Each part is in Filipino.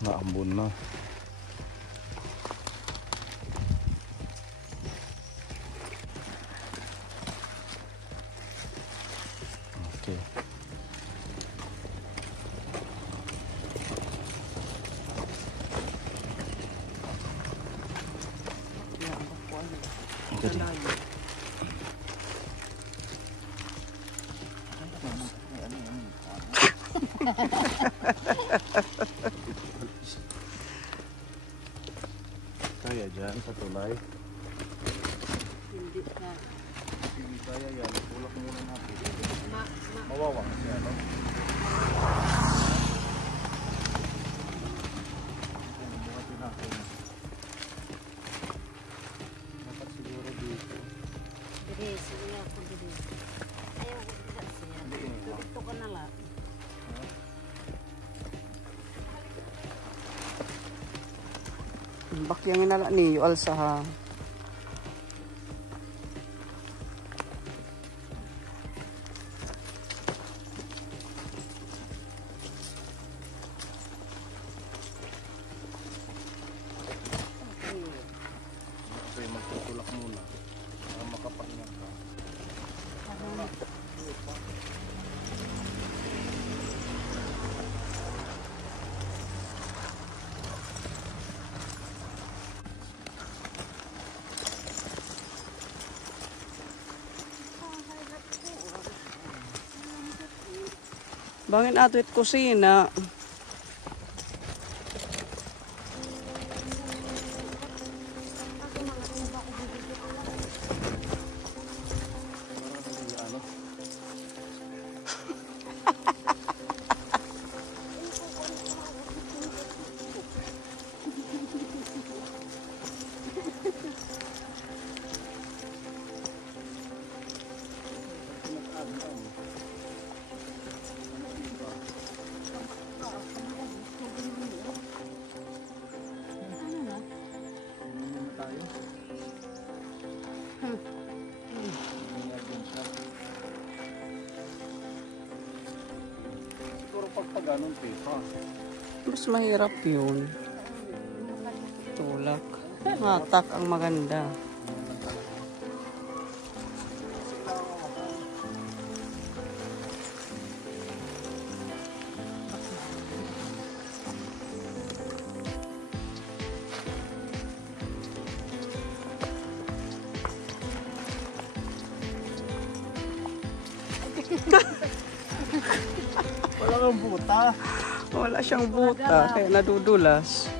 Naambon na. Okay. Jadi. Kaya dyan sa tulay. Hindi ka. Hindi kaya yan. Tulak muna natin. Mawawang siya, no? Buhatin natin. Dapat siguro dito. Diri, sige ako diri. Ayaw ko dira siya. Dito ka na lang. Bakyang inala niyo alsa ha. Okay, magtutulak muna. Para makapahinga ka. Bangin ato it kusina. Pag ganun pipa. Mas mahirap yun. Tulak. Hatak ang maganda. Wala kang buta. Wala siyang buta, kaya nadudulas.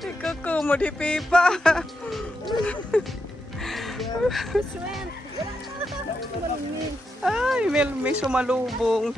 Ikaw mo di pipa. Ay, may sumalubong.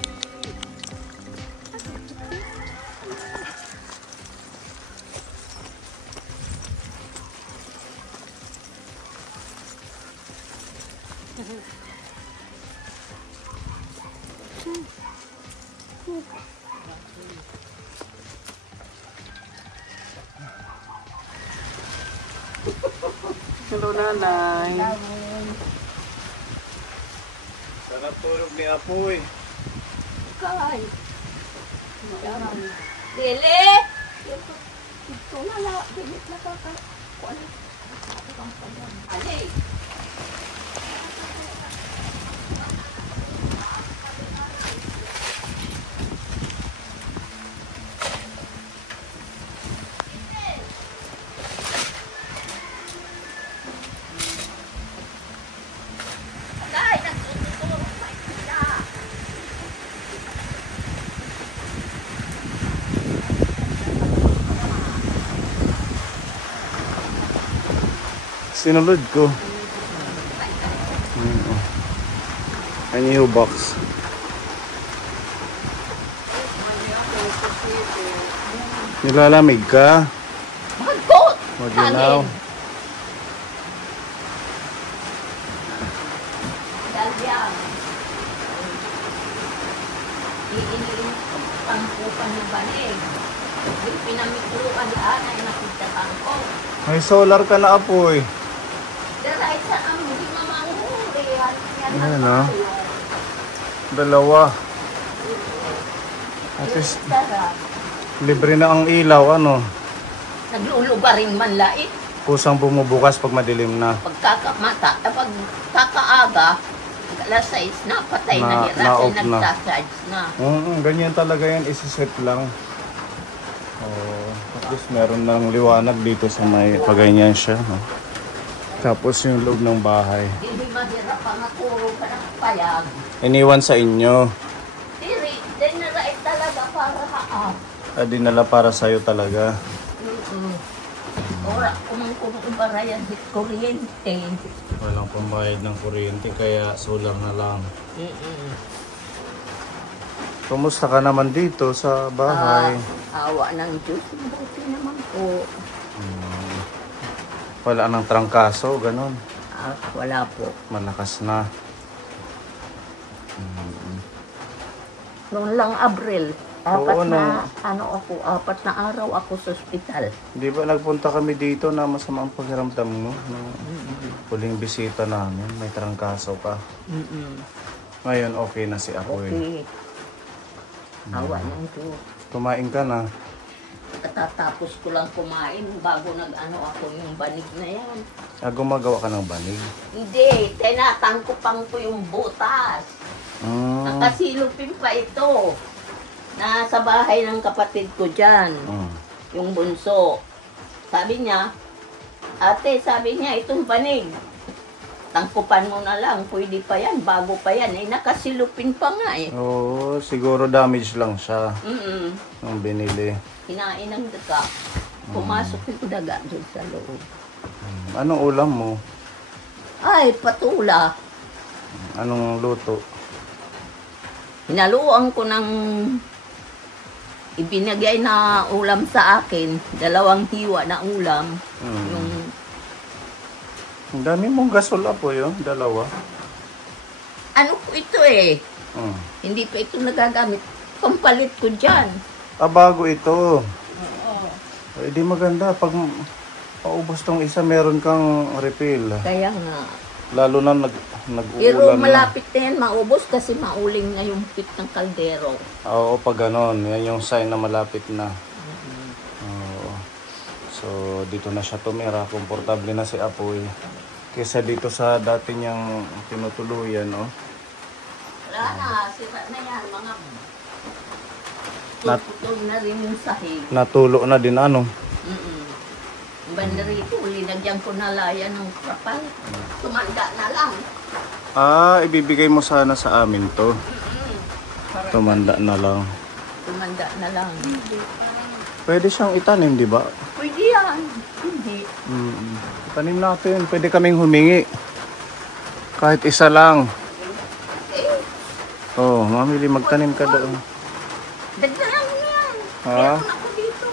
Hello, nanay. Sarap tulog ni Apoy. Kay. Dili. Ito na la, dili na ka. Kuan. Ali. Sinulod ko. Anywho box. Nilalamig ka? Magkot! Maginaw. Dalyan. Iiniin pangkupan na banig. Yung pinamikuluan daan ay nakita ko. May solar ka na, apoy. Daray sa hindi mamahuli. Ayan, ah. Dalawa. At least, libre na ang ilaw, ano? Naglulubarin man lait. Kusang bumubukas pag madilim na. Pagkakaaga, alas 6 na, patay na nila. Na-off na. Nagta-charge na. Ganyan talaga yan, isiset lang. Oh, at least meron ng liwanag dito sa may paganyan siya. No? Tapos yung loob ng bahay. Hindi mahirap pa nga puro ka ng payag. Iniwan sa inyo. Diri, dinalait talaga para haap. Dinala para sa'yo talaga. Ora, kung barayan hit kuryente. Walang pambayad ng kuryente kaya solar na lang. Kumusta ka naman dito sa bahay? Awa ng Diyos, buti naman po. Wala nang trangkaso, ganun. Wala po. Malakas na. Noon lang Abril, Oo, apat na araw ako sa ospital. Di ba nagpunta kami dito na masama ang pakiramdam mo? Huling bisita namin, may trangkaso ka. Ngayon okay na si Apoy. Okay. Awa ng Diyos. Kumain ka na. Katatapos ko lang kumain bago ako yung banig na yan. Gumagawa ka ng banig? Hindi, tinatangkupan ko yung butas. Nakasilupin pa ito. Nasa bahay ng kapatid ko dyan. Yung bunso. Sabi niya, ate, itong banig. Tangkupan mo na lang, pwede pa yan, bago pa yan. Nakasilupin pa nga eh. Oo, siguro damage lang siya. Nung binili. Kinain ng daga. Pumasok yung daga doon sa loob. Anong ulam mo? Ay, patula. Anong luto? Hinaluan ko ng ibinigay na ulam sa akin. 2 hiwa na ulam. Yung ang dami mong gasol, Apoy, oh. 2. ano po ito eh. Hindi pa ito nagagamit. Pampalit ko dyan. Bago ito. Di maganda. Pag paubos tong isa, meron kang refill. Kaya nga. Lalo na nag-uulan Pero na. malapit na yan maubos kasi mauling na yung pit ng kaldero. Oo, pag ganon. Yan yung sign na malapit na. Oo. So, dito na siya tumira. Komportable na si Apoy. Kesa dito sa dati niyang tinutuluyan, no? Wala na, sira na yan. Mga tututol na rin yung sahig. Natulo na din, ano? Ang banda rito, linagyan ko na laya ng kapal. Tumanda na lang. Ibibigay mo sana sa amin to. Tumanda na lang. Tumanda na lang. Pwede siyang itanim, di ba? Pwede yan. Hindi. Tanim natin. Pwede kaming humingi. Kahit isa lang. Oh, mamili magtanim ka doon. Dagdagan mo yan. Ha? Meron ako dito.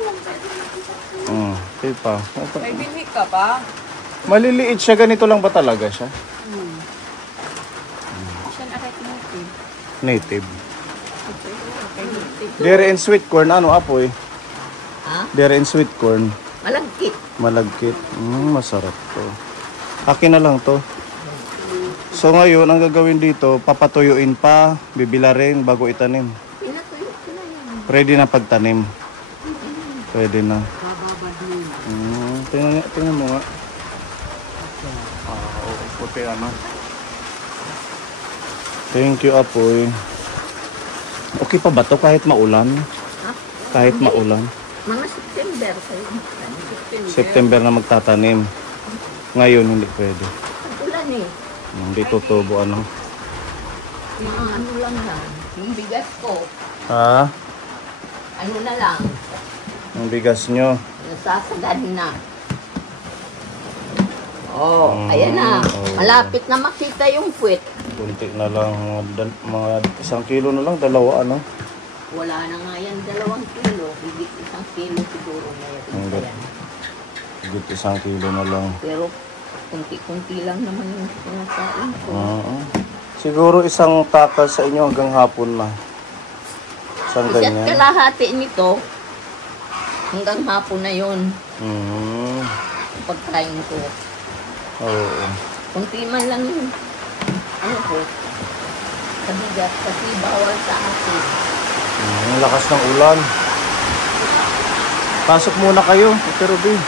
Okay pa. May binhi ka pa? Maliliit siya. Ganito lang ba talaga siya? Siya nakikinig. Native. Dere and sweet corn. Ano, Apoy? Ha? Dere and sweet corn. Malagkit. Malagkit. Masarap to. Akin na lang to. So ngayon, ang gagawin dito, papatuyuin pa, bibilarin bago itanim. Pinatuyo ko na yan. Pwede na pagtanim. Pwede na. Tingnan mo nga. Puti ano. Thank you, Apoy. Okay pa ba to kahit maulan? Ha? Kahit maulan? Mga September kayo. September na magtatanim. Ngayon hindi pwede. Ulan eh. Hindi tutubo ano. Mga ano lang yan. Yung bigas ko. Ha? Ano na lang. Ang bigas nyo. Nasasagad na. Oh, ayan na. Oh. Malapit na makita yung puwet. Kunti na lang, mga 1 kilo na lang, dalawa ano. Wala na nga yan 2 kilo. Higit 1 kilo siguro mayroon pa yan. Higit 1 kilo na lang. Pero kunti-kunti lang naman yung sinakain ko. Siguro isang takal sa inyo hanggang hapon na. Isang Isa't ganyan. kalahati nito, hanggang hapon na yun. Pagkain ko. Oo. Kunti man lang yun. Ano ko? Kabigat kasi bawal sa akin. Ang lakas ng ulan. Pasok muna kayo, Ate Ruby.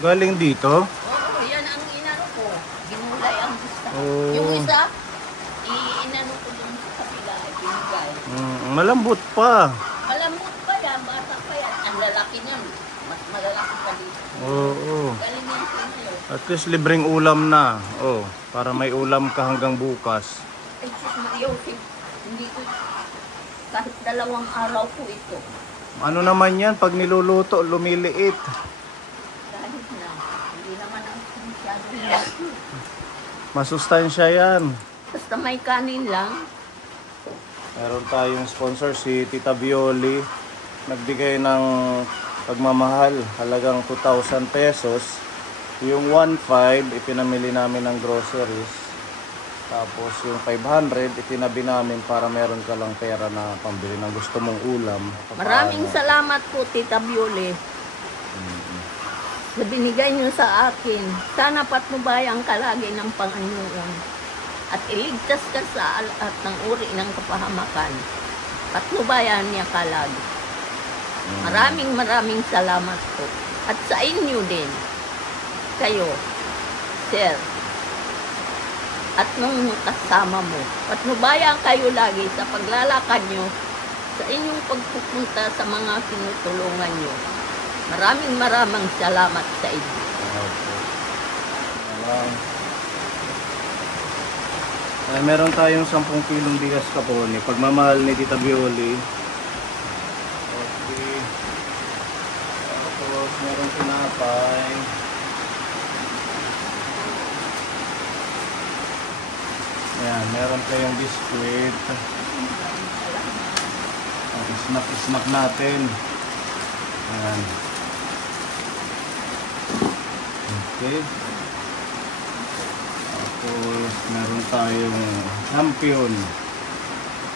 Galing dito? Oo, yan ang inano ko. Ginulay ang isa. Oo. Yung isa, inano ko dun sa kapila, binigay. Malambot pa. Malamot pa yan, bata pa yan. Ang lalaki niyan, mas malalaki pa dito. Oo. Galing yan sa inyo. At least libreng ulam na. Oh, para may ulam ka hanggang bukas. Ay, sis Mario, hindi ko, kahit 2 araw po ito. Ano naman yan, pag niluluto, lumiliit. Kahit na, hindi naman ang masyado laki. Masustansya yan. Basta may kanin lang. Meron tayong sponsor, si Tita Violi. Nagbigay ng pagmamahal, halagang 2,000 pesos. Yung 1,500, ipinamili namin ng groceries. Tapos yung 500, itinabi namin para meron ka lang pera na pambili ng gusto mong ulam. Maraming salamat po, Tita Violi. Sa binigay niyo sa akin. Sana patnubayan ka lagi ng Panginoon. At iligtas ka sa lahat ng uri ng kapahamakan. Patnubayan niya ka lagi. Maraming salamat po. At sa inyo din. Kayo, sir. At nung kasama mo. Patnubayan kayo lagi sa paglalakad nyo sa inyong pagpupunta sa mga tinutulungan nyo. Maraming salamat sa inyo. Meron tayong 10 kilong bigas kapon. Pagmamahal ni Tita Violi. Okay. Tapos meron tinapay. Ayan, meron kayong biskuit. Snack natin. Ayan. Okay. Tapos meron tayong champion.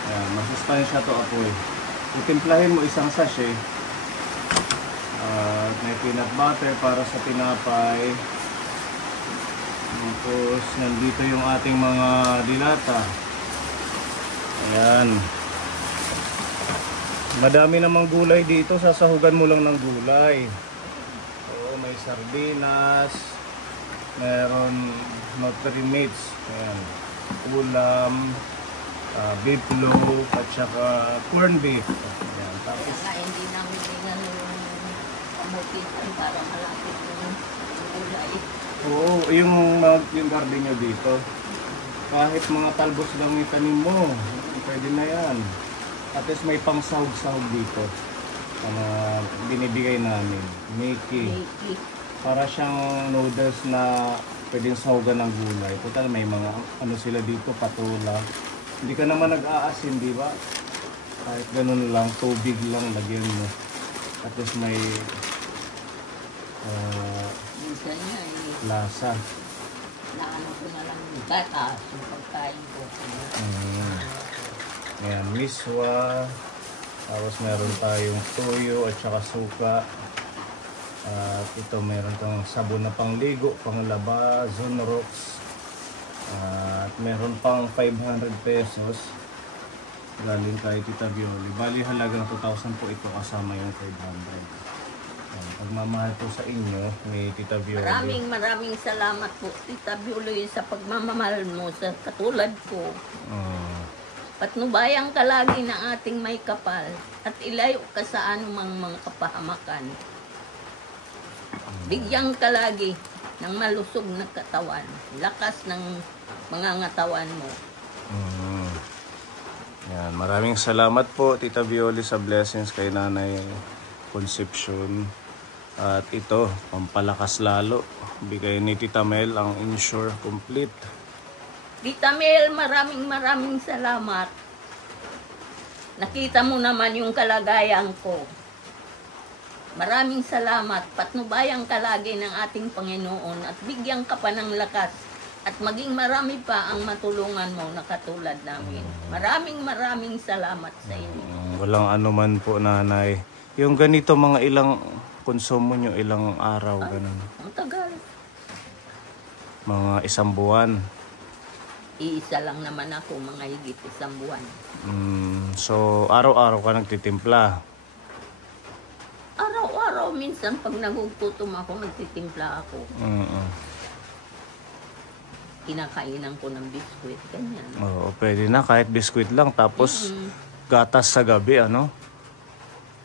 Ayan, masustansya to apoy. Itimplahin mo isang sachet. May peanut butter para sa tinapay. Tapos nandito yung ating mga dilata. Ayan. Madami namang gulay dito, sasahugan mo lang ng gulay. Oo, may sardinas, meron nutri-meats, ayan, ulam, beef loaf, at saka corn beef. Ayan, tapos Kaya hindi namin tingnan yung pamutitan para malapit yung gulay. oo, yung garden nyo dito, kahit mga talbos lang itanim mo, pwede na yan. At least may pang sahog-sahog dito. Binibigay namin. Mickey. Para siyang noodles na pwedeng sahugan ng gulay. Total may mga ano sila dito, patula. Hindi ka naman nag-aasin, di ba? Kahit ganun lang, tubig lang lagyan mo. At least may Minsan nga lasa. naano ko na lang yung gatas, yung pagkain ko. Ayan, miswa. Tapos meron tayong toyo at saka suka. At ito meron tong sabon na pangligo, panglaba, Zonrox. At meron pang 500 pesos. Galing kay Tita Violi. Bali halagang 2,000 po ito kasama yung 500. Pagmamahal po sa inyo ni Tita Violi. Maraming salamat po, Tita Violi, sa pagmamahal mo sa katulad ko. Patnubayan ka lagi ng ating may kapal at ilayo ka sa anumang mga kapahamakan. Bigyan ka lagi ng malusog na katawan, lakas ng mga ngatawan mo. Yan, maraming salamat po Tita Violi sa blessings kay Nanay Concepcion. At ito, pampalakas lalo. Bigay ni Tita Mel ang Ensure Complete. Tita Mel, maraming salamat. Nakita mo naman yung kalagayan ko. Maraming salamat. Patnubayan ka lagi ng ating Panginoon at bigyan ka pa ng lakas. At maging marami pa ang matulungan mo na katulad namin. Maraming salamat sa inyo. Walang anuman po, Nanay. Yung ganito, mga ilang konsumo nyo, ilang araw, ganun? Ang tagal. Mga 1 buwan. Iisa lang naman ako, mga higit 1 buwan. So, araw-araw ka nagtitimpla? Araw-araw, minsan pag nagugutom ako, nagtitimpla ako. Kinakainan ko ng biskwit, ganyan. Oo, pwede na kahit biskwit lang. Tapos, gatas sa gabi, ano?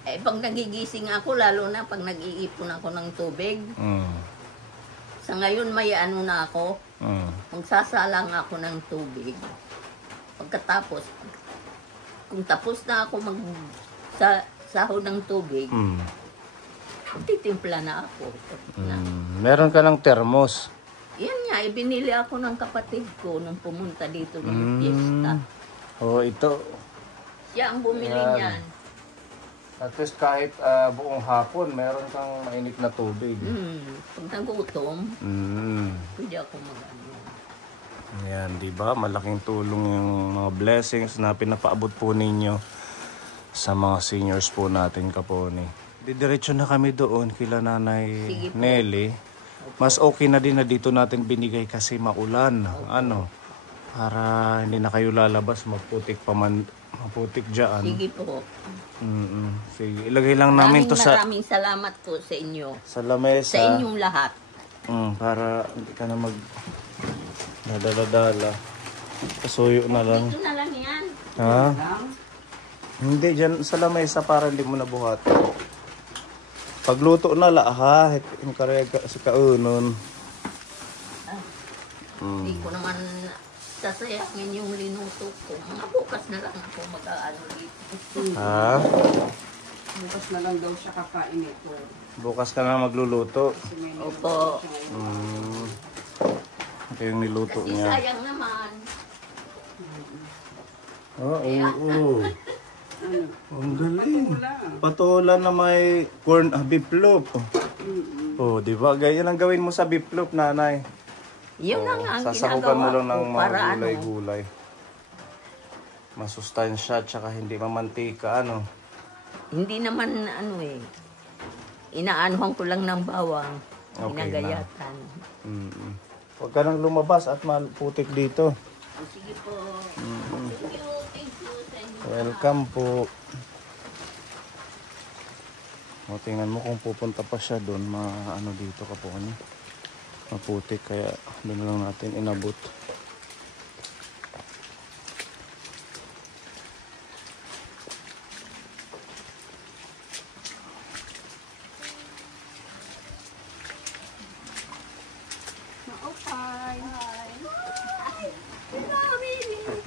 Pag nagigising ako, lalo na pag nag-iipon ako ng tubig, sa ngayon may ano na ako, magsasalang ako ng tubig. Pagkatapos, kung tapos na ako sahod ng tubig, titimpla na ako. Meron ka ng termos? Yan nga, ibinili ako ng kapatid ko nung pumunta dito ng fiesta. Ito. Siya ang bumili niyan. At least kahit buong hapon, meron kang mainit na tubig. Pag nagutom, pwede ako mag-ano. Yan, di ba? Malaking tulong yung mga blessings na pinapaabot po ninyo sa mga seniors po natin, Kaponi. Didiretso na kami doon kila Nanay Nelly. Mas okay na din na dito natin binigay kasi maulan. Ano? Para hindi na kayo lalabas, maputik dyan. Sige po. Sige, ilagay lang namin to sa... Maraming salamat po sa inyo. Sa lamesa. Sa inyong lahat. Para hindi ka na mag... nadala-dala. Pasuyo na lang. Dito na lang yan. Ha? Hindi, dyan sa lamesa para hindi mo nabuhat. Pagluto na la, ha? Yung karega sa kaunon. Hindi ko naman sasayangin yung linuto ko. Mga bukas na lang ako mag-aano dito. Ha? Bukas na lang daw siya kakain ito. Bukas ka na magluluto. Opo. Ito yung niluto Kasi niya. sayang naman. Oo. Ang galing. Patola na may corn beef loaf. Di ba? Ganyan ang gawin mo sa beef loaf, Nanay. Yun lang ang Sasakupan mo lang ng ginagawa ko mga para ano. gulay-gulay. Masustansya, tsaka hindi mamantika, ano? Hindi naman ano eh. Inaanuhan ko lang ng bawang. Okay Ginagayatan. Huwag ka nang lumabas at maputik dito. Sige po. Thank you. Welcome po. Tingnan mo kung pupunta pa siya doon, ano dito ka po, ano? Maputik, kaya doon lang natin inabot.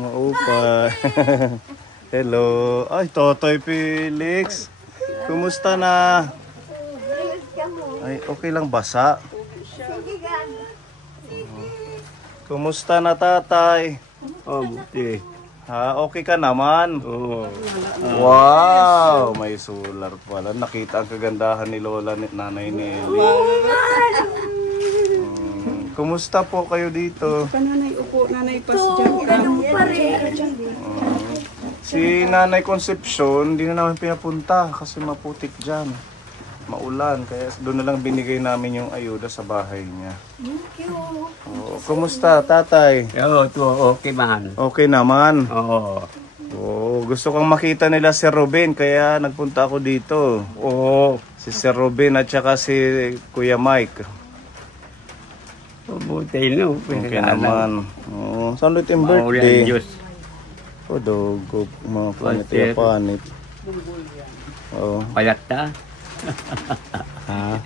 Maupay. Hello. Ay, Totoy Felix. Kumusta na? Ay, okay lang basa. Kumusta na, tatay? Buti. Ha, okay ka naman? Oo. Wow, may solar pala. Nakita ang kagandahan ni Lola ni Nanay Nelly. Kumusta po kayo dito? Nanay, upo, nanay, pas dyan. Si Nanay Concepcion, hindi na namin pinapunta kasi maputik dyan. Maulan, kaya doon na lang binigay namin yung ayuda sa bahay niya. Thank you. Kumusta, tatay? Oo, okay man. Okay naman. Oo. gusto kong makita nila si Ruben, kaya nagpunta ako dito. Oo. Si Sir Ruben at saka si Kuya Mike. Mabuti no. Okay naman. Oo. Saan ulit yung Mauli ang birthday? Diyos. O, dogo. Mga panit Pasir. ya panit. Oo. Payat ta. Ha?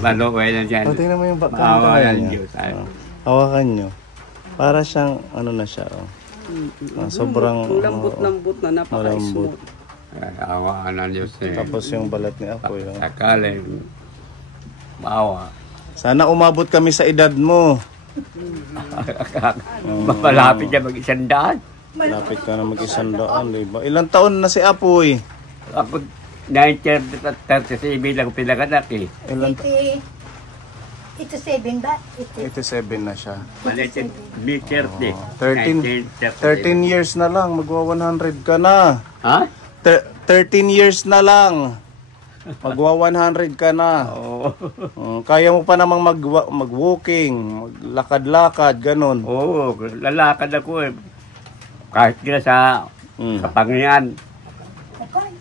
Maluway na dyan. O, tingnan mo yung Maawa kamay ng niya. Diyos. Ay. Hawakan nyo. Para siyang, ano na siya, oh. Sobrang, Ang lambot-lambot na, napaka-smooth. Awa ng Diyos eh. Tapos yung balat ni Apoy, oh. Sakaling maawa. Sana umabot kami sa edad mo. Mapalapit ka mag-100. Lapit ka na mag-100, di ba? Ilang taon na si Apoy? Ako 1937 lang pinaganak eh. Ilang Ito 7 ba? 87 na siya. Malitin, mid-30. 13 years na lang, magwa 100 ka na. Ha? 13 years na lang. Magwa 100 ka na. Oo. Kaya mo pa namang mag-walking, maglakad-lakad, ganun. Oo, lalakad ako eh. Kahit kila sa Pangyan.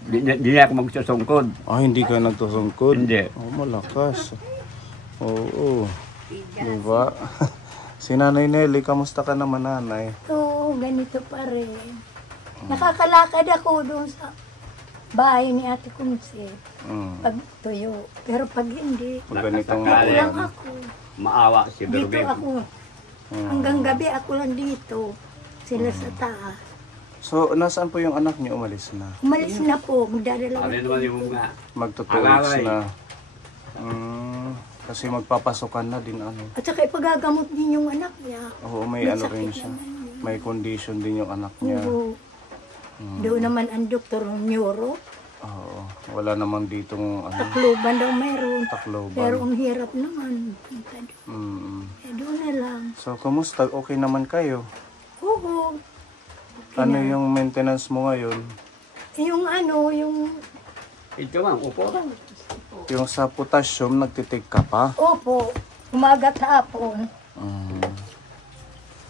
Di na ako magsusungkod. Ah, hindi ka nagtusungkod? Hindi. Oh, malakas. Oo. Diba? Si Nanay Nelly, kamusta ka naman, Nanay? Ito, ganito pa rin. Nakakalakad ako doon sa bahay ni Ate Kumsi. Pag tuyo. Pero pag hindi, Pag ganitong dito lang ulan. ako. Maawa si Dito Berben. ako. Hanggang gabi ako lang dito. Sila sa taas. So, nasaan po yung anak niyo? Umalis na. Umalis na po. Magdadalawa. Ano naman yung mga Magtutulogs Alalay. na. Kasi magpapasokan na din, ano. At saka ipagagamot din yung anak niya. Oo, may ano rin siya. May condition din yung anak niya. Oo. Doon naman ang doktor ng neuro. Oo. Wala naman ditong, ano, Takloban daw mayroon. Tacloban. Pero ang hirap naman. Punta doon. Doon na lang. So, kumusta? Okay naman kayo? Oo. Ano yung maintenance mo ngayon? Yung ano, yung... ito man, upo lang. Yung sa potassium, nagtitake ka pa? Opo. Umaga at hapon.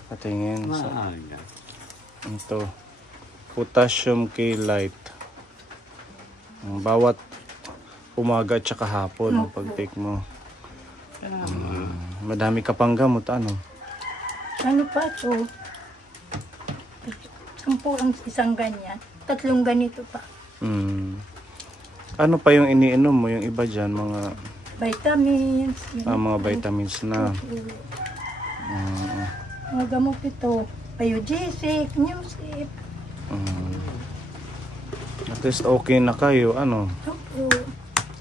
Patingin sa Maaga. ito. Potassium K-Lite. Bawat umaga at saka hapon, pag-take mo. Madami ka pang gamot, ano? Ano pa to? 10 ang isang ganyan. 3 ganito pa. Ano pa yung iniinom mo? Yung iba dyan, mga Vitamins. mga vitamins na. Mga gamot ito. Biogesic, Newsip. At least okay na kayo, ano? Opo.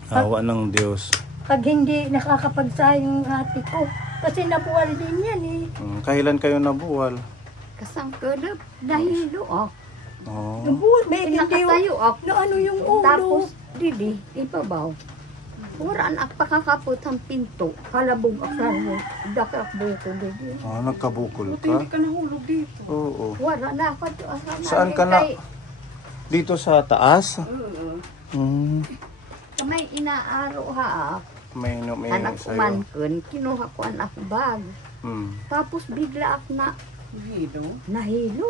Awa ng Diyos. Pag hindi nakakapagsayang ate ko. Kasi nabuwal din yan eh. Kailan kayo nabuwal? Kasangkadap, nahilo ako. Oh. Nabuwal, may hindi Nakatayo ako. na ano yung ulo. Tapos, didi, ibabaw. Wala na pakakapot ang pinto. Kalabog ako sa ano. Dakak buko, didi. Nagkabukol Buti hindi ka? ka nahulog dito. Oo. Wala na ako. Saan ka na? Dito sa taas? May inaaro ha. May Anak ko sa'yo. man kun, kinuha ko anak bag. Tapos bigla ako na nahilo.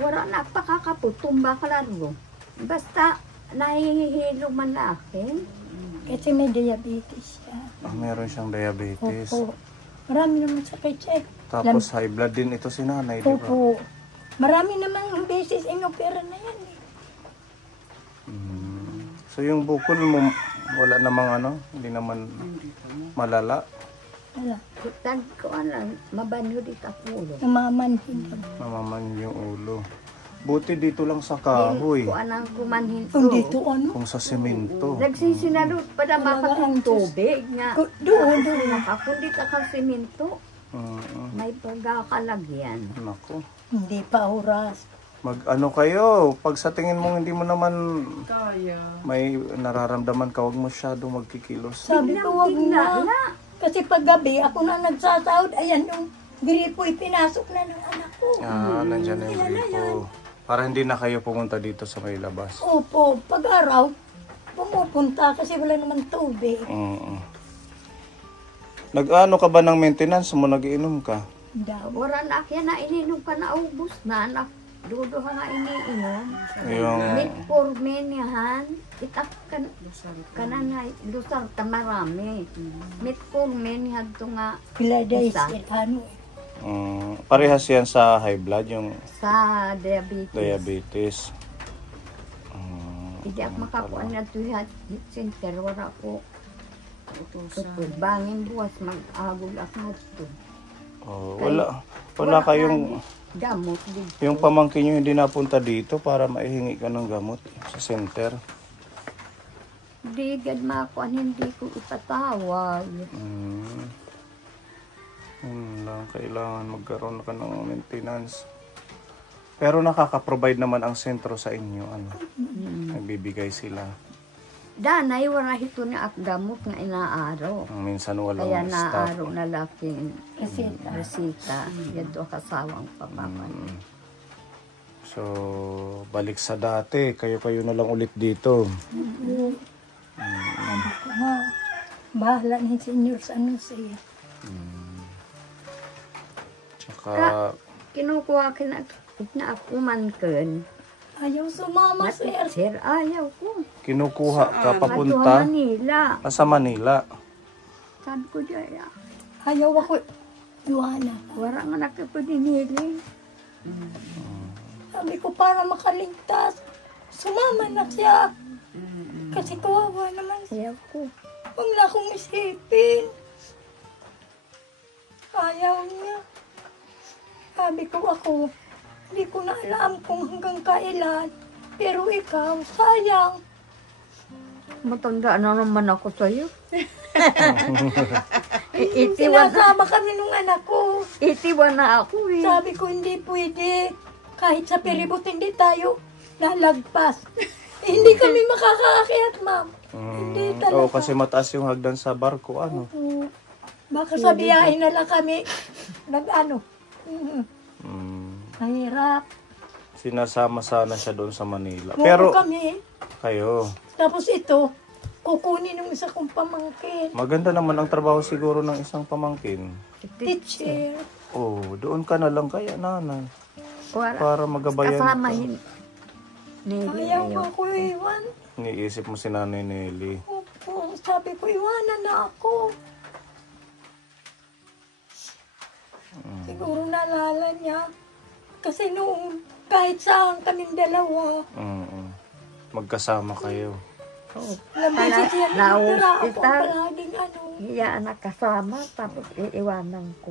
Wala na pakakapot, tumba ka laro. Basta nahihilo man na akin. Kasi may diabetes siya. Meron siyang diabetes. Opo. Marami naman sakit siya. Tapos high blood din ito si nanay, di ba? Opo. Marami namang beses inopera na yan eh. So yung bukol mo, wala namang ano? Hindi naman malala? Wala. Tag ko lang, mabanyo dito ako ulo. Namamanhin. Namaman yung ulo. Buti dito lang sa kahoy. Ko anang kumanhin Kung ko. dito ano? Kung sa semento. Nagsisinalot pa na makatong tubig nga. Doon. Nakakundi ka ka simento. May pagkakalagyan. Nako. Hindi pa oras. Mag-ano kayo, pag sa tingin mo hindi mo naman Kaya. may nararamdaman ka, huwag masyado magkikilos. Sabi ko, wag na. Kasi pag gabi, ako na nagsasahod. Ayan, yung gripo pinasok na ng anak ko. Nandyan na yung gripo. Para hindi na kayo pumunta dito sa may labas. Opo, pag araw, pumupunta kasi wala naman tubig. Nag-ano ka ba ng maintenance mo? Nag-iinom ka? Daw. Wala na kaya na ininom pa na ubos na anak. Dudo ka nga iniinom. Yung... Metformin yan. Itak kananay. Lusar ta marami. Metformin yan ito nga. Isa. parehas yan sa high blood, yung Sa diabetes. diabetes. Hindi ako makakuha na ito yung center. Wala ko. Bangin buwas mag-agol ako ito. Wala kayong... Gamot din. Yung pamangkin nyo hindi napunta dito para maihingi ka ng gamot sa center. Hindi, gadmakuan, hindi ko ipatawag. Lang, kailangan magkaroon ka ng maintenance. Pero nakaka-provide naman ang sentro sa inyo. Nagbibigay sila. Danay, wala ito na at gamot nga inaaraw. Minsan walang Kaya staff. naaraw na laking resita. Yan to kasawang pamamay. So, balik sa dati. Kayo-kayo na lang ulit dito. Bahala ni senior sa ano siya. Tsaka, Kinukuha na ako man kan. Ayaw sumama, sir. Sir, ayaw ko. kinukuha ka Sa papunta Manila. sa Manila. Sabi ko dyan. Ayaw ako. Iwana. Wala nga nakapagdinili. Sabi ko para makaligtas. Sumama na siya. Kasi kawawa naman siya ko. Huwag na akong isipin. Ayaw niya. Sabi ko ako, hindi ko na alam kung hanggang kailan. Pero ikaw, sayang. Matanda na naman ako sa'yo. Sinasama kami nung anak ko. 81 na ako eh. Sabi ko, hindi pwede. Kahit sa peribot, hindi tayo lalagpas. Hindi kami makakaakyat, ma'am. Hindi talaga. Kasi mataas yung hagdan sa barko. Baka sa biyahe na lang kami. Mahirap. Sinasama sana siya doon sa Manila. Pero Pero kami. kayo, Tapos ito, kukunin ng isa kong pamangkin. maganda naman ang trabaho siguro ng isang pamangkin. Teacher. Doon ka na lang kaya nanay. Para Para magabayan ka. kasamahin. Ayaw ako iwan. Iniisip mo si Nanay Nelly. Opo, sabi ko, iwanan na ako. Siguro naalala niya. Kasi noong kahit saan kaming dalawa. Magkasama kayo. Alam mo, siya natira ako palaging Iya, anak kasama, tapos iiwanan ko.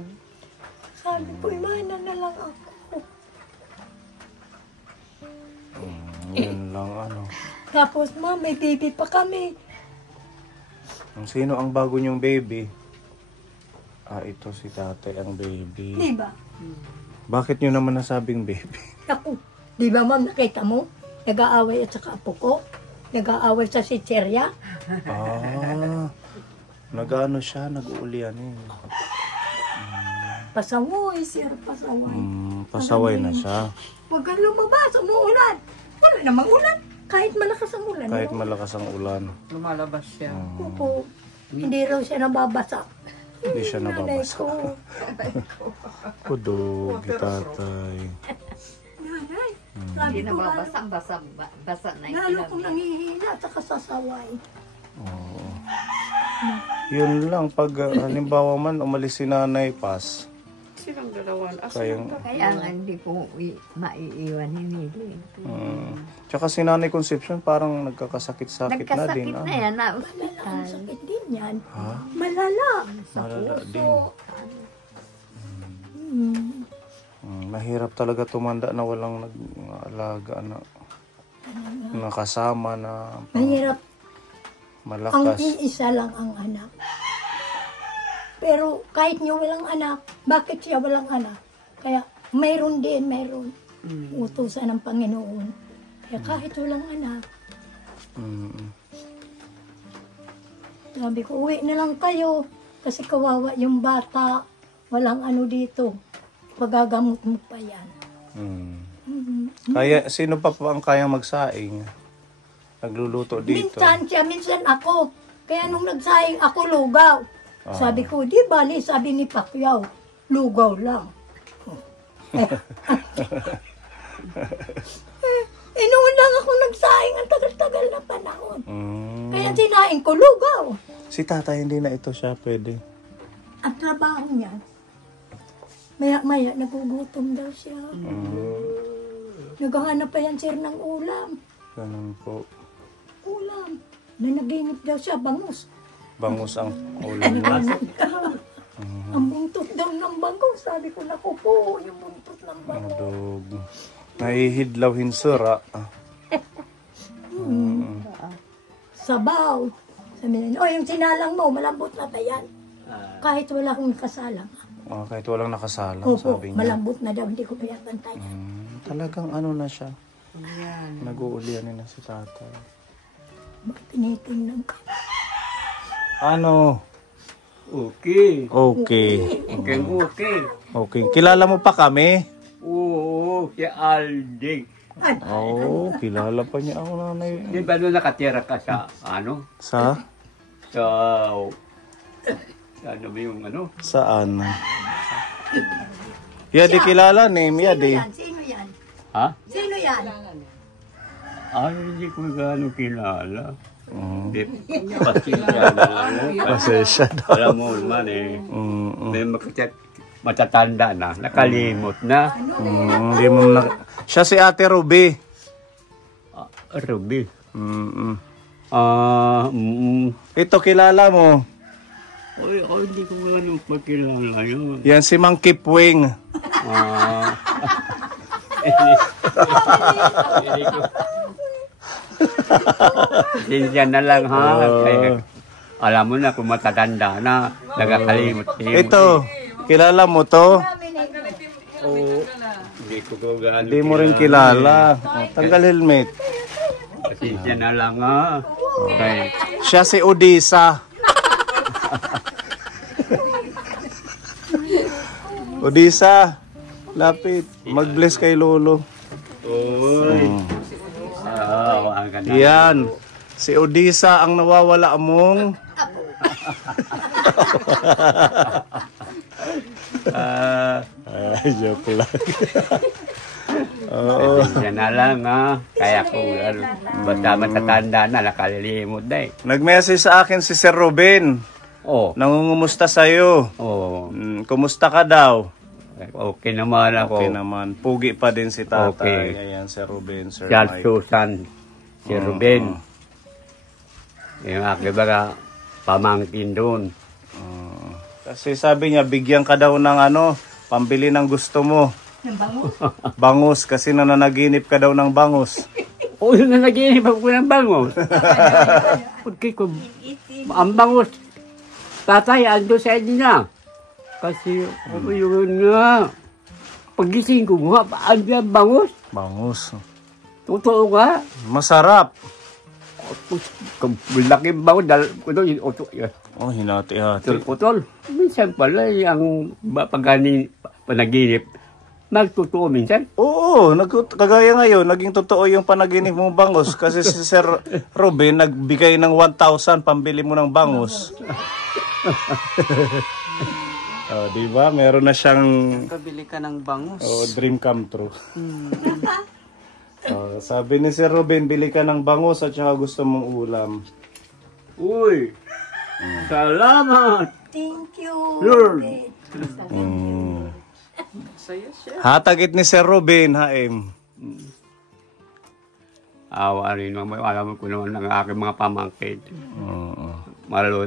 Sabi ko, iwanan na lang ako. Yun lang Tapos, may baby pa kami. Sino ang bago niyong baby? Ito si tatay ang baby. Di ba? Bakit niyo naman nasabing baby? Ako, di ba ma'am, nakita mo? Nag-aaway at saka apo ko. Nag-aaway sa sitserya. Nag-ano siya, nag-uulian Pasaway, sir, pasaway. Pasaway na siya. Huwag kang lumabas, umuulan. Wala namang ulan. Kahit malakas ang ulan. Kahit malakas ang ulan. Lumalabas siya. Opo. Hindi raw siya nababasa. Hindi siya Nanay nababasa. ko. Kudog, tatay. Nanay. Hindi Sabi na ko, basa na lalo kong nangihina at saka sasaway. Yun lang, pag halimbawa man umalis si Nanay Paz, Silang dalawa. kayong, Kaya nga hindi ko maiiwan hinili. tsaka si Nanay Concepcion parang nagkakasakit-sakit na din. Nagkasakit na yan, na-hospital. Sakit din yan. Malala. Malala din. Mahirap talaga tumanda na walang nag-alaga na nakasama na Mahirap. Ang malakas. iisa lang ang anak. Pero kahit niya walang anak, bakit siya walang anak? Kaya mayroon din, mayroon. Utusan ng Panginoon. Kaya kahit walang anak, sabi ko, uwi na lang kayo. Kasi kawawa yung bata. Walang ano dito. Pagagamot mo pa yan. Kaya, sino pa ang kayang magsaing? Nagluluto dito. Minsan siya, minsan ako. Kaya nung nagsaing ako, lugaw. Sabi ko, di bali, sabi ni Pacquiao, lugaw lang. Noon lang ako nagsaing ang tagal-tagal na panahon. Mm. Kaya sinaing ko lugaw. Si tatay hindi na ito siya pwede. Ang trabaho niya, maya-maya nagugutom daw siya. Naghahanap pa yan sir ng ulam. Ganun po. Ulam. Nanaginip daw siya, bangus. Bangus ang ulam niya. Ang buntot daw ng bangus. Sabi ko, naku po, yung buntot ng bangus. Madog. Nahihidlawin sura. Sabaw. Sabi niya, yung sinalang mo, malambot na ba yan? Kahit wala akong kasalang. Oh, kahit walang nakasalang, Opo, sabi niya. malambot na daw, hindi ko pa yan bantayan. Talagang ano na siya. Nag-uulian na si tatay. Tinitingnan ko. Ano? Okay. Okay. Okay. Okay. Kilala mo pa kami? Oo, si Aldig. Oo, kilala pa niya ako nanay. Di ba nung nakatira ka sa, ano? Sa? Sa, ano ba yung ano? Saan? Di kilala, name di. Sino yan? Ha? Sino yan? Ay, hindi ko gano'ng kilala. Mm. Hindi, pasensya na lang. Pasensya daw. Alam mo naman may matatanda na, nakalimot na. Hindi mo na... Siya si Ate Ruby. Ruby. Ito kilala mo. Ay, hindi ko gano'ng makilala yun. Yan si Mang Kipwing. Pasensya na lang ha. Kaya, alam mo na kung matatanda na, nagkakalimot. Ito, kilala mo to? Hindi ko gano'ng Hindi mo rin kilala. Tanggal helmet. Pasensya na lang ha. Okay. Siya si Odisa. Odisa, lapit. Mag-bless kay Lolo. Uy. Ang ganda. Yan. Si Odisa ang nawawala mong... joke lang. Oo. Pasensya na lang ha. Kaya ko, basta matatanda na, nakalilimot na eh. Nag-message sa akin si Sir Ruben. Oh. Nangungumusta sa'yo. Oh. Kumusta ka daw? Okay naman ako. Okay naman. Pugi pa din si tatay. Okay. Ayan, Sir Ruben, Sir Charles Mike. Susan, si Ruben. Yung aking baga, pamangkin doon. Kasi sabi niya, bigyan ka daw ng pambili ng gusto mo. Bangus, kasi nananaginip ka daw ng bangus. Oo, yun na naginip ako ng bangus. Okay, ang bangus, tatay, ando sa inyo na. Kasi, yun nga, pagising ko nga, ando ang bangus. Bangus. Totoo nga. Masarap. Laking bangus, Oh, hinati-hati. putol. Minsan pala, ang panaginip, nagtotoo minsan. Oo, kagaya ngayon, naging totoo yung panaginip mong bangus. Kasi si Sir Ruben nagbigay ng 1,000 pambili mo ng bangus. Diba? Meron na siyang Pabili ka ng bangus. dream come true. Sabi ni Sir Ruben, bili ka ng bangus at saka gusto mong ulam. Uy! Salamat! Thank you. Lord. Saya siya. Hatagit ni Sir Ruben, haim. Awa rin, alam ko naman ang aking mga pamangkin.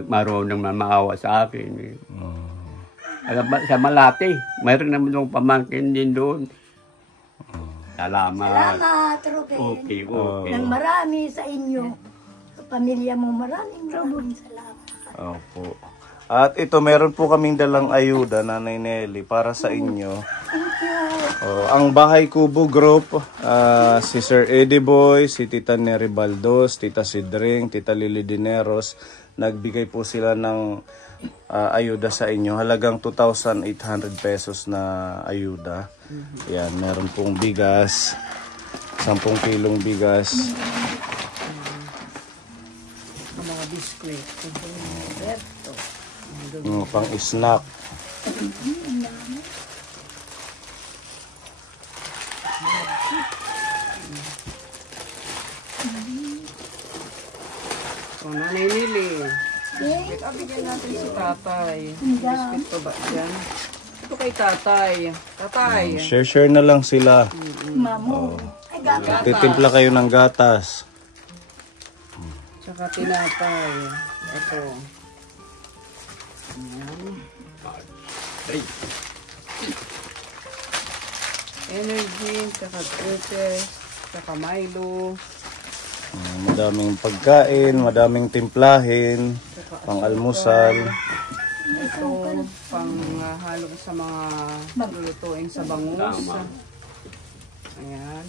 Marunong naman maawa sa akin. Alam ba, sa Malate, mayroon naman yung pamangkin din doon. Salamat. Salamat, Ruben. Okay. Nang marami sa inyo. Sa pamilya mo, maraming salamat. Opo. At ito, meron po kaming dalang ayuda, Nanay Nelly, para sa inyo. Thank you. Ang Bahay Kubo Group, si Sir Eddie Boy, si Tita Neri Baldos, Tita Sidring, Tita Lily Dineros, nagbigay po sila ng ayuda sa inyo. Halagang 2,800 pesos na ayuda. Yan, meron pong bigas, 10 kilong bigas. Mga biskwit. Pang snack. O, Nanay Nili. Bigyan natin si tatay. Biscuit pa ba yan? Ito kay tatay. Tatay. Share na lang sila. Mamo. Ay, gaga. Titimpla kayo ng gatas. Tsaka tinapay. Ito. Ayan. Energy, tsaka juices, tsaka Milo. Madaming pagkain, madaming timplahin, pang almusal. Ito, pang halo sa mga lulutuin sa bangus. Ayan.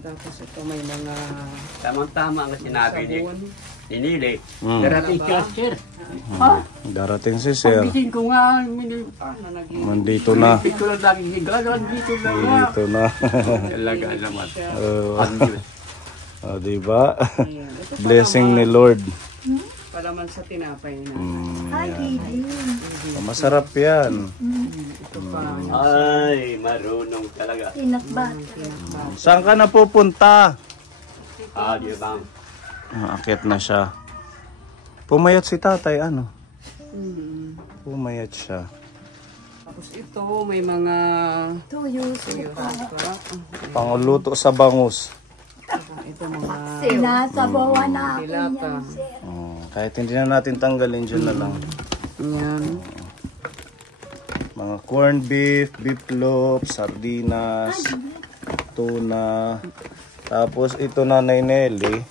Tapos ito may mga Tamang-tama ang sinabi ni sabon. Nili. Mm. Darating ka, sir. Darating si Sir. Pagising ko nga, Nandito na. Dito lang laging higa, dito lang nga. Dito na. Talaga naman. Uh, Ang Diyos. diba? Ayan. Ito Blessing ni Lord. palaman sa tinapay na. Ay, Didi. Masarap yan. Ito pa. Ay, marunong talaga. Peanut butter. Saan ka na pupunta? Di ba? Akit na siya. Pumayat si tatay, ano? Pumayat siya. Tapos ito, may mga Tuyo. Panguluto sa bangus. ito mga Sinasabawan na ako dilata. yan, sir. Kahit hindi na natin tanggalin, dyan na lang. Ayan. Mga corned beef, beef loaf, sardinas, tuna. Tapos ito Nanay Nelly,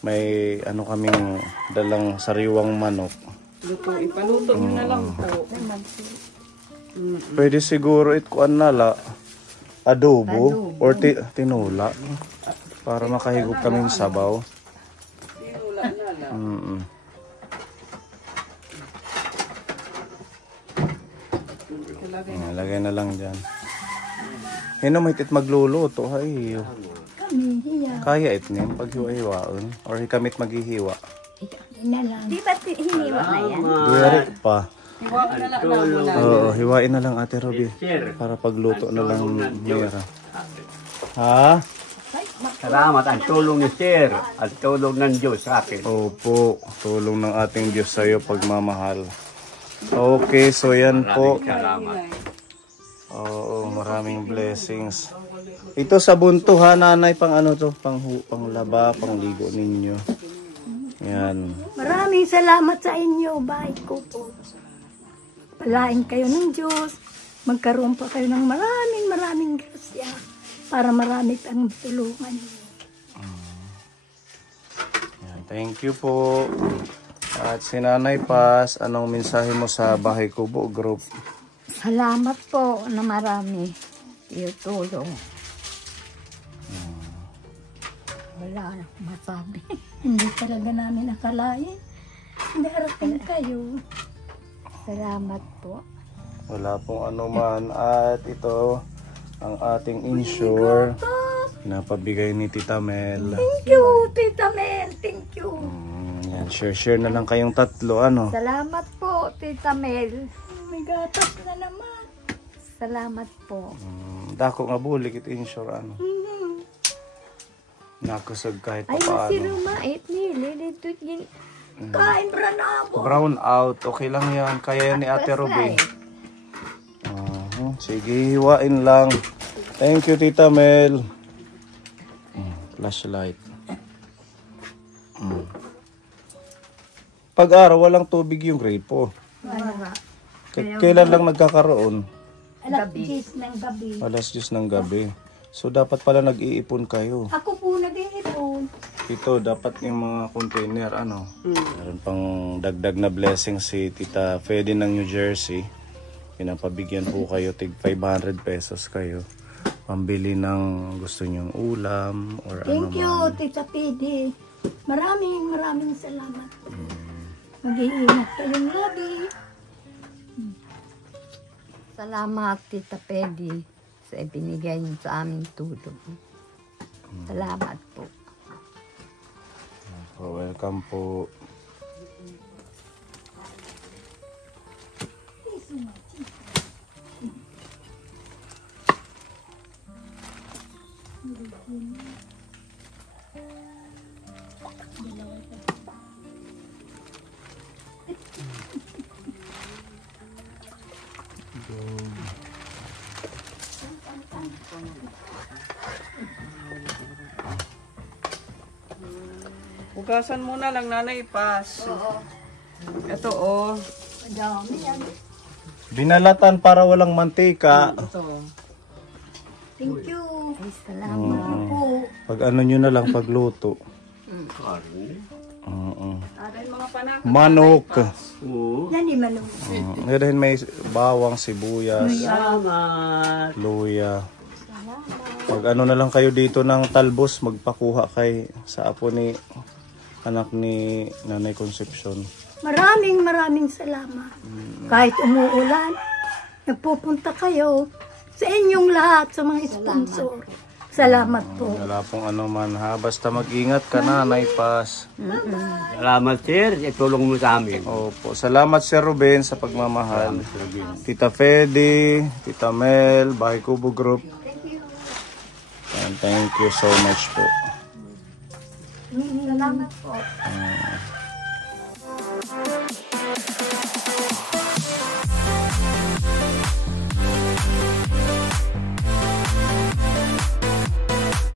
may ano kaming dalang sariwang manok. Luto, ipaluto nyo na lang po. Pwede siguro itkuan nala, adobo, or tinula. Para makahigop kaming sabaw. Tinula na lang. Lagay na lang dyan. Hinamit it magluluto. Ay, Kami, hiya. kaya it nim paghiwa-hiwaon. Or hikamit maghihiwa. Na lang. Di ba hiniwa na yan? Duwari pa. Hiwain na lang naman. Oo, hiwain na lang Ate Robby. Sir, Para pagluto na lang mera. Ha? salamat ang tulong ni Sir. Ang tulong ng Diyos sa akin. Opo, tulong ng ating Diyos sa iyo pagmamahal. Okay, so yan po. Salamat. Oo, maraming blessings. Ito sa bunto ha, nanay, pang ano to? Panglaba, pangligo ninyo. Yan. Maraming salamat sa inyo, bahay ko po. Palain kayo ng Diyos. Magkaroon pa kayo ng maraming grasya para marami pang tulungan niyo. Yan. Thank you po. At si Nanay Paz, anong mensahe mo sa Bahay Kubo Group? Salamat po na marami iyo tulong. Wala na akong masabi. Hindi talaga namin nakalain. Darating kayo. Salamat po. Wala pong anuman. At ito, ang ating insure. Napabigay ni Tita Mel. Thank you, Tita Mel. Thank you. Yan, share na lang kayong tatlo, ano? Salamat po, Tita Mel. May gatas na naman. Salamat po. Dako nga bulik it insure, ano? Nakusog kahit pa Ay, paano. masirumait nili. Dito yun. Kain bra na ako. Brown out, okay lang yan. Kaya yan ni Ate Ruby. Sige, hiwain lang. Thank you, Tita Mel. Flashlight. Pag-araw, walang tubig yung gripo. Wala. Kailan lang nagkakaroon? Alas 10 ng gabi. Alas 10 ng gabi. So, dapat pala nag-iipon kayo. Ako po nag-iipon. Ito, dapat yung mga container, ano? Meron pang dagdag na blessing si Tita Fede ng New Jersey. Pinapabigyan po kayo, tig 500 pesos kayo. Pambili ng gusto nyong ulam or ano Thank you, man. Tita Pidi. Maraming salamat. Mag-iingat kayong labi. Salamat, Tita Pedi, sa ibinigay niyo sa aming tulong. Salamat po. So, welcome po. Hugasan muna lang, nanay, pas. Ito, oh. Madami yan. Binalatan para walang mantika. Ito. Thank you. Ay, salamat po. Pag ano nyo na lang pagluto. Aray, mga panak. Manok. Oo. Yan di man. Ngayon may bawang, sibuyas, Salamat. luya. Pag ano na lang kayo dito ng talbos, magpakuha kay sa apo ni anak ni Nanay Concepcion. Maraming salamat. Kahit umuulan, nagpupunta kayo sa inyong lahat, sa mga sponsor. Salamat po. Wala pong ano man ha. Basta mag-ingat ka na, Nay Paz. Salamat, sir. Itulong mo sa amin. Opo. Salamat Sir Ruben sa pagmamahal. Tita Fedy, Tita Mel, Bahay Kubo Group. And thank you so much po. Salamat po.